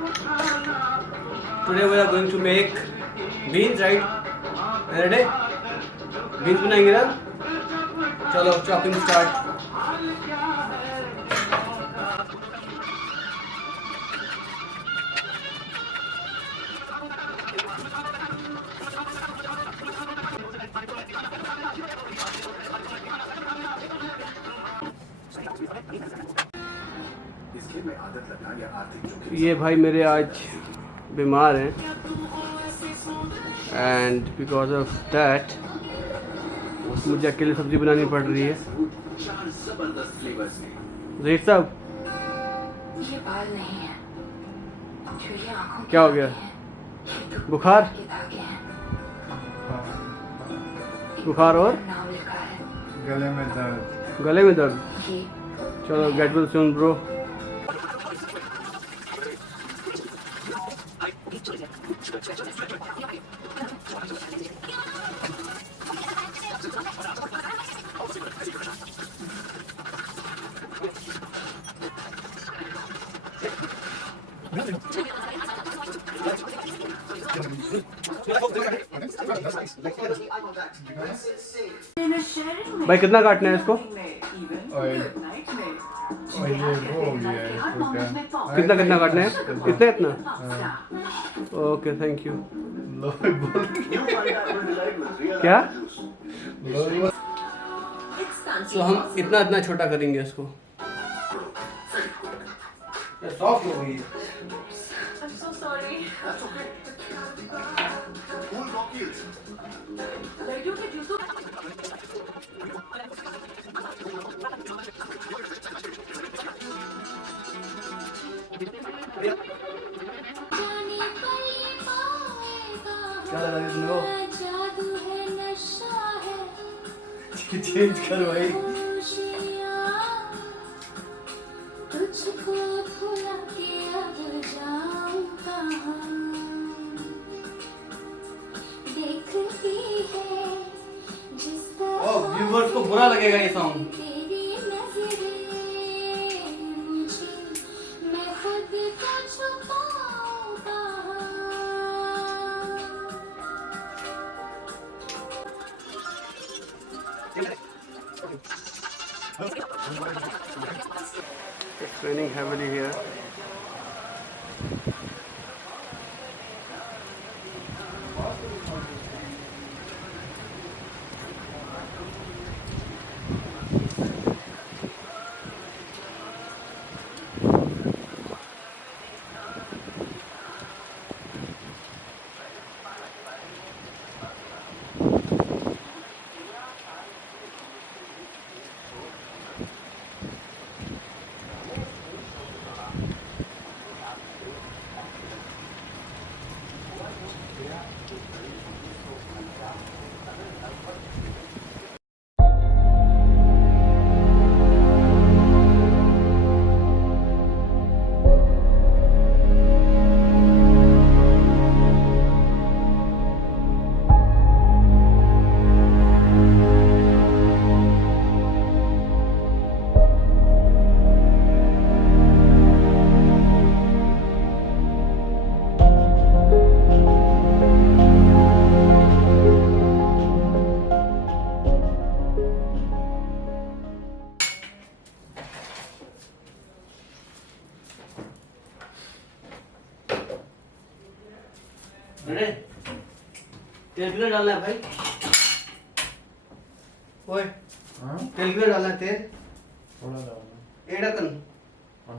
Today we are going to make beans, right? Ready? Beans बनाएंगे ना? चलो chopping start. ये भाई मेरे आज बीमार हैं एंड बिकॉज ऑफ दैट मुझे अकेले सब्ज़ी बनानी पड़ रही है। ज़हीर साहब ये बाल नहीं है, जो ये आँखों की क्या हो गया? बुखार? के धागे हैं। बुखार और नाम लिखा है गले में दर्द। गले में दर्द? ये चलो गेट वेल सून ब्रो। भाई कितना काटना है इसको? और ये वो हो गया है इसको क्या? कितना कितना काटना है? इतना इतना? Okay thank you. लोग बोल क्या? लोग तो हम इतना इतना छोटा करेंगे इसको। सॉफ्ट हो गई है। I'm so sorry. लड़कियों के जूतों क्या लगा रही तुमको? चेंज कर भाई। तुझको भुला के अब जाऊं कहाँ, देखती है जिस तरह व्यूअर्स को बुरा लगेगा ये सॉन्ग। तेरी नजरें मुझे, मैं खुद को छुपाऊं कहाँ। It's raining heavily here. अरे तेल कितना डालना है भाई? ओए तेल कितना डालना है? तेल थोड़ा डालना। एक ढक्कन?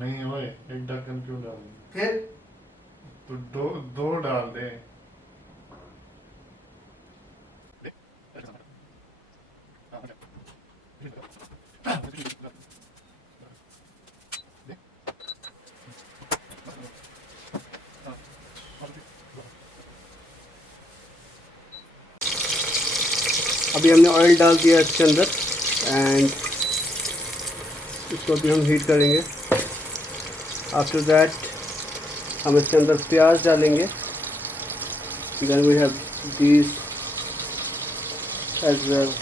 नहीं ओए, एक ढक्कन क्यों डालना? फिर तो दो डाल दे। अभी हमने ऑयल डाल दिया इसके अंदर एंड इसको अभी हम हीट करेंगे। आफ्टर दैट हम इसके अंदर प्याज डालेंगे। Then we have these as well.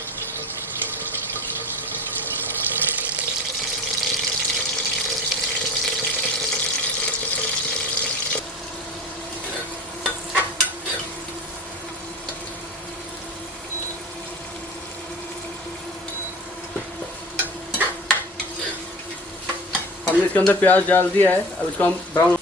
इसके अंदर प्याज डाल दिया है, अब इसको हम ब्राउन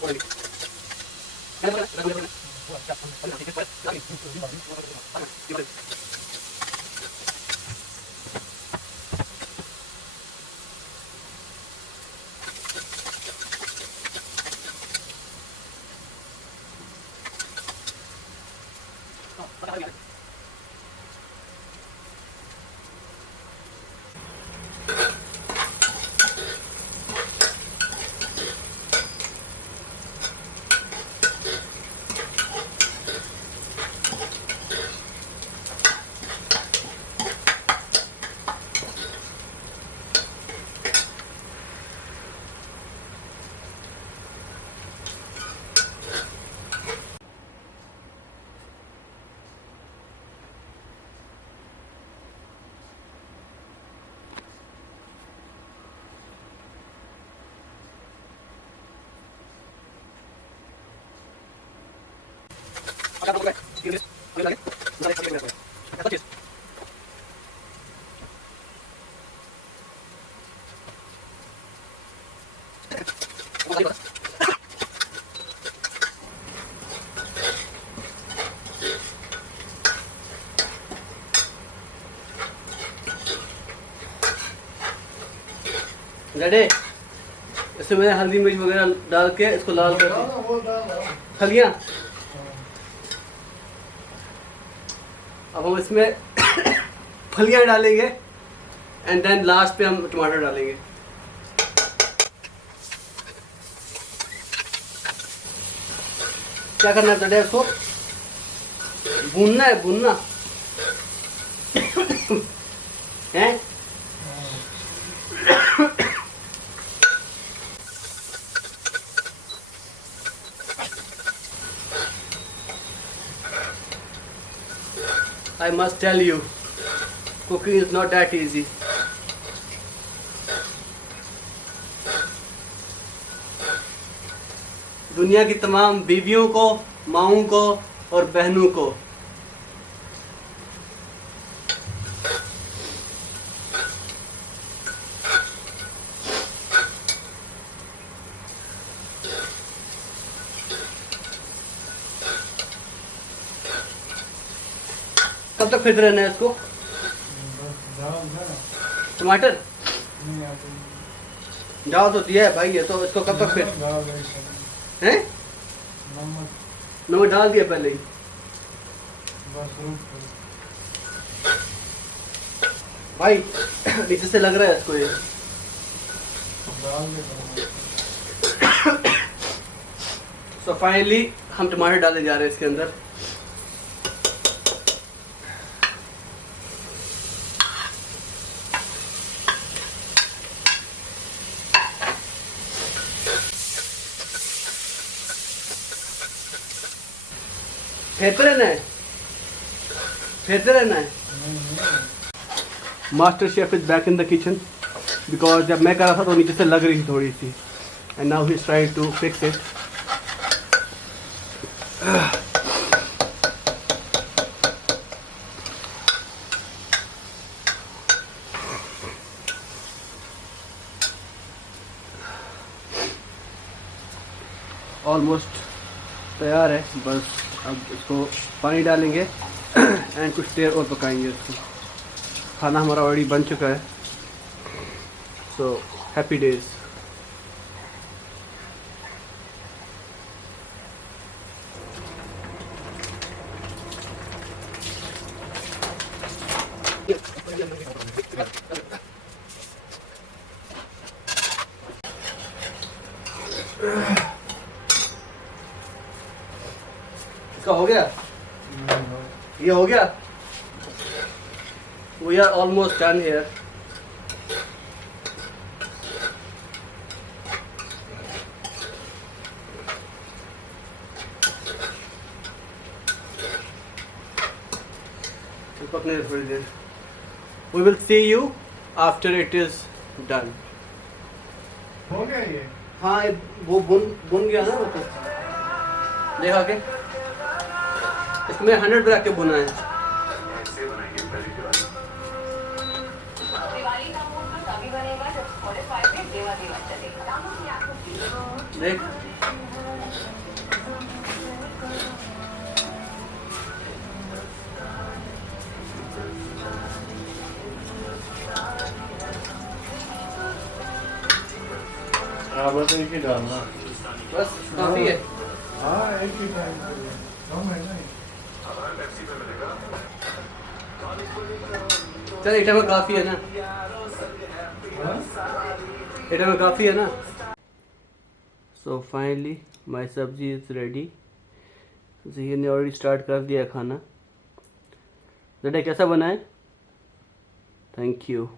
रेडी। इसमें मैंने हल्दी मिर्च वगैरह डाल के इसको लाल कर दिया। फलियाँ अब हम इसमें फलियाँ डालेंगे एंड देन लास्ट पे हम टमाटर डालेंगे। क्या करना है इसको भूनना है, भूनना है। I must tell you, cooking is not that easy. दुनिया की तमाम बीवियों को, माँओं को और बहनों को कब तक फेंटते रहना है इसको? टमाटर डाल तो दिया है भाई, ये तो इसको कब तक फेंट हैं? नमक डाल दिया पहले ही। भाई नीचे से लग रहा है इसको ये। सो फाइनली हम टमाटर डालने जा रहे हैं इसके अंदर। फेंटते रहना है, फेंटते रहना है। Master chef is back in the kitchen because जब मैं कर रहा था तो नीचे से लग रही थी थोड़ी सी, and now he is trying to fix it. Almost तैयार है, बस अब इसको पानी डालेंगे एंड कुछ देर और पकाएंगे इसको। खाना हमारा ऑलरेडी बन चुका है। So happy days. इसका हो गया, ये हो गया। We are almost done here. We will see you after it is done. हो गया ये? हाँ वो बुन गया ना, वो तो देखा के इसमें 100 पे रख के बुना है। दिवाली का मूड तो तभी बनेगा जब Spotify पे देवा देवा चलेगा। देख हाँ बस एक ही डालना। बस काफी है। हाँ एक ही टाइम कम है नहीं। चल इटा में काफी है ना, इटा में काफी है ना। सो फाइनली माई सब्जी इज रेडी। ज़हीर ने ऑलरेडी स्टार्ट कर दिया खाना। जडे कैसा बना है? Thank you.